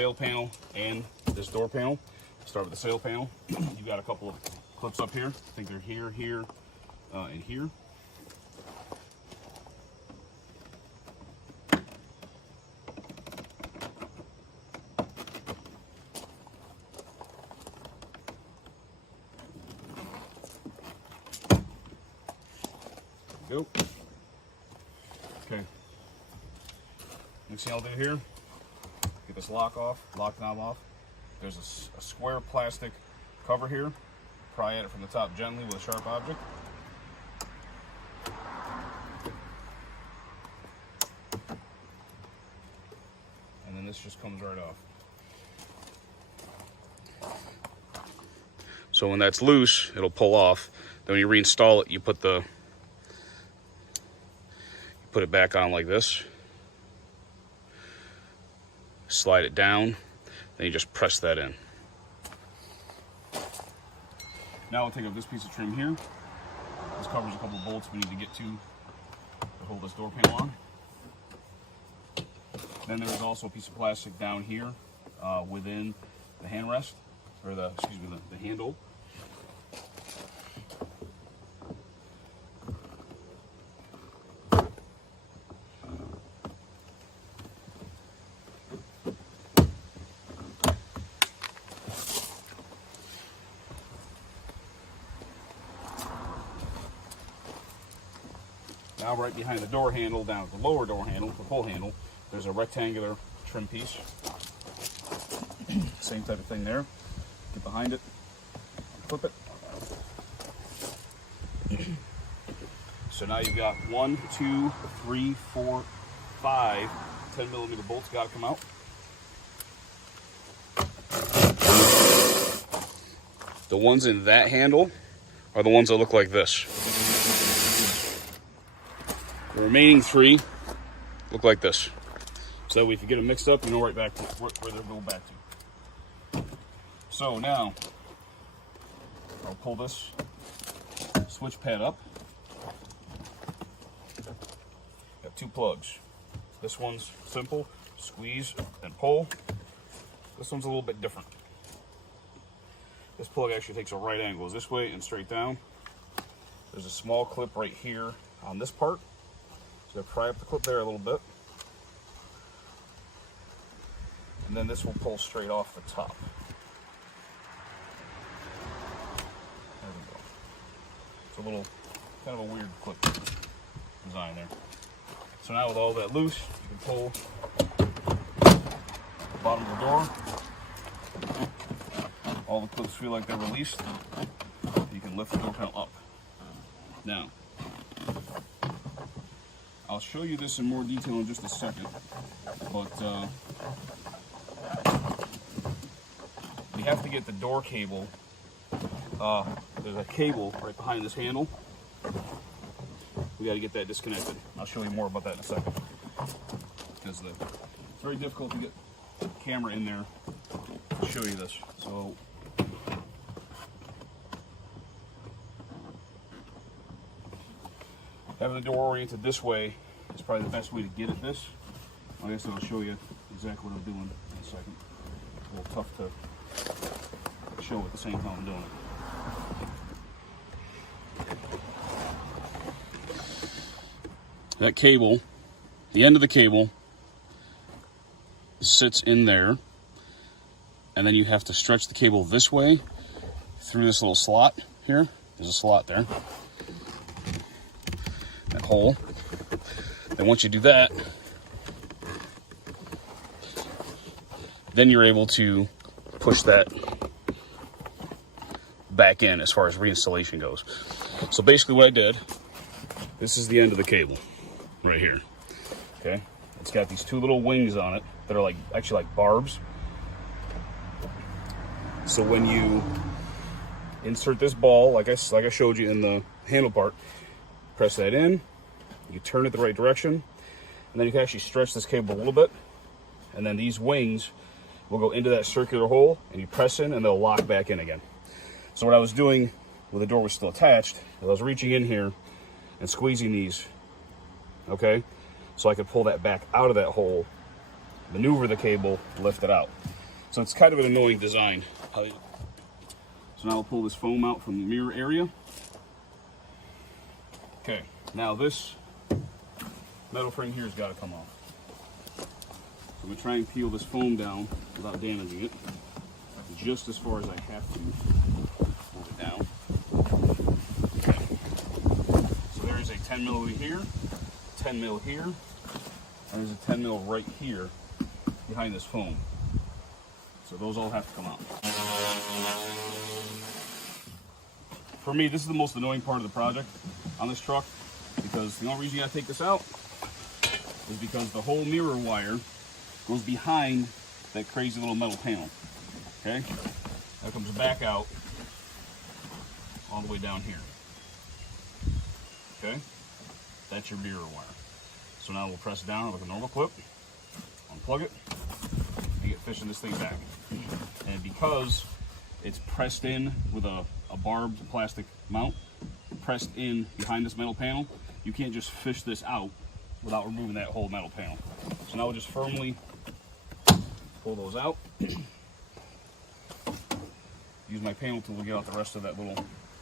sail panel and this door panel. Start with the sail panel. You got a couple of clips up here. I think they're here, and here. Go. Okay. Next thing I'll do here, get this lock knob off. There's a square plastic cover here. Pry at it from the top gently with a sharp object. And then this just comes right off. So when that's loose, it'll pull off. Then when you reinstall it, you put it back on like this. Slide it down, then you just press that in. Now I'll take up this piece of trim here. This covers a couple of bolts we need to get to hold this door panel on. Then there's also a piece of plastic down here within the handrest, or the handle. Now right behind the door handle, down at the lower door handle, the pull handle, there's a rectangular trim piece. Same type of thing there. Get behind it, flip it. So now you've got 1, 2, 3, 4, 5 10mm bolts got to come out. The ones in that handle are the ones that look like this. The remaining 3 look like this. So that way if you get them mixed up, you know right back to where they're going back to. So now, I'll pull this switch pad up. Got 2 plugs. This one's simple, squeeze and pull. This one's a little bit different. This plug actually takes a right angle, this way and straight down. There's a small clip right here on this part. So pry up the clip there a little bit. And then this will pull straight off the top. There we go. It's a little, kind of a weird clip design there. So now with all that loose, you can pull the bottom of the door. All the clips feel like they're released. You can lift the door panel up. Now, I'll show you this in more detail in just a second, but we have to get the door cable. There's a cable right behind this handle. We got to get that disconnected. I'll show you more about that in a second, because it's very difficult to get the camera in there to show you this. So having the door oriented this way is probably the best way to get at this. Like I said, I'll show you exactly what I'm doing in a second. A little tough to show at the same time I'm doing it. That cable, the end of the cable, sits in there, and then you have to stretch the cable this way through this little slot here. There's a slot there. That hole. Then once you do that, then you're able to push that back in as far as reinstallation goes. So basically what I did, this is the end of the cable right here. Okay, it's got these 2 little wings on it that are actually like barbs. So when you insert this ball, like I showed you in the handle part, press that in, you turn it the right direction, and then you can actually stretch this cable a little bit, and then these wings will go into that circular hole, and you press in, and they'll lock back in again. So what I was doing when the door was still attached, I was reaching in here and squeezing these, okay, so I could pull that back out of that hole maneuver the cable, lift it out. So it's kind of an annoying design. So now I'll pull this foam out from the mirror area. Okay, now this metal frame here has got to come off. So I'm going to try and peel this foam down without damaging it, just as far as I have to move it down. Okay. So there's a 10 mil here, 10 mil here, and there's a 10 mil right here behind this foam. So those all have to come out. For me, this is the most annoying part of the project on this truck, because the only reason you gotta take this out is because the whole mirror wire goes behind that crazy little metal panel. Okay? That comes back out all the way down here. Okay? That's your mirror wire. So now we'll press it down like a normal clip, unplug it, and get fishing this thing back. And because it's pressed in with a barbed plastic mount, pressed in behind this metal panel, you can't just fish this out without removing that whole metal panel. So now we'll just firmly pull those out. Use my panel tool to get out the rest of that little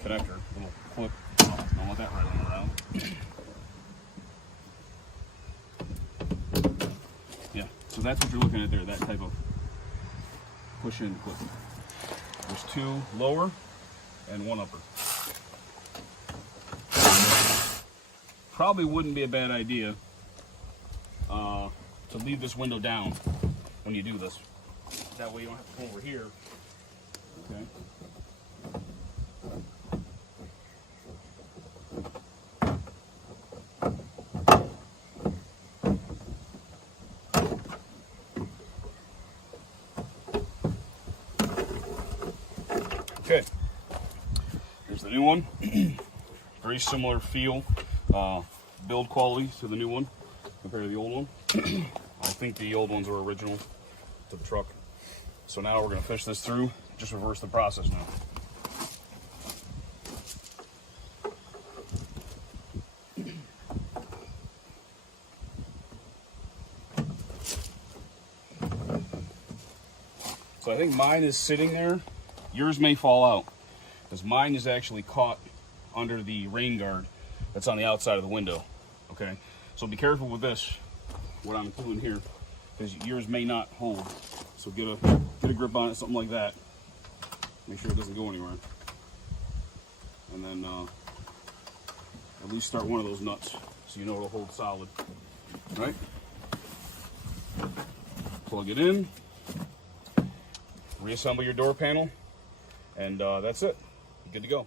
connector, little clip. Don't want that rattling around. Yeah, so that's what you're looking at there, that type of push-in clip. There's two lower and one upper. Probably wouldn't be a bad idea to leave this window down when you do this. That way you don't have to come over here. Okay. Okay, here's the new one. Very similar feel, build quality to the new one compared to the old one. I think the old ones were original to the truck. So now we're going to fish this through, just reverse the process now. So I think mine is sitting there. Yours may fall out, because mine is actually caught under the rain guard that's on the outside of the window. Okay, so be careful with this, what I'm doing here, because yours may not hold. So get a grip on it, something like that. Make sure it doesn't go anywhere. And then at least start one of those nuts so you know it'll hold solid. Right? Plug it in, reassemble your door panel, and that's it. You're good to go.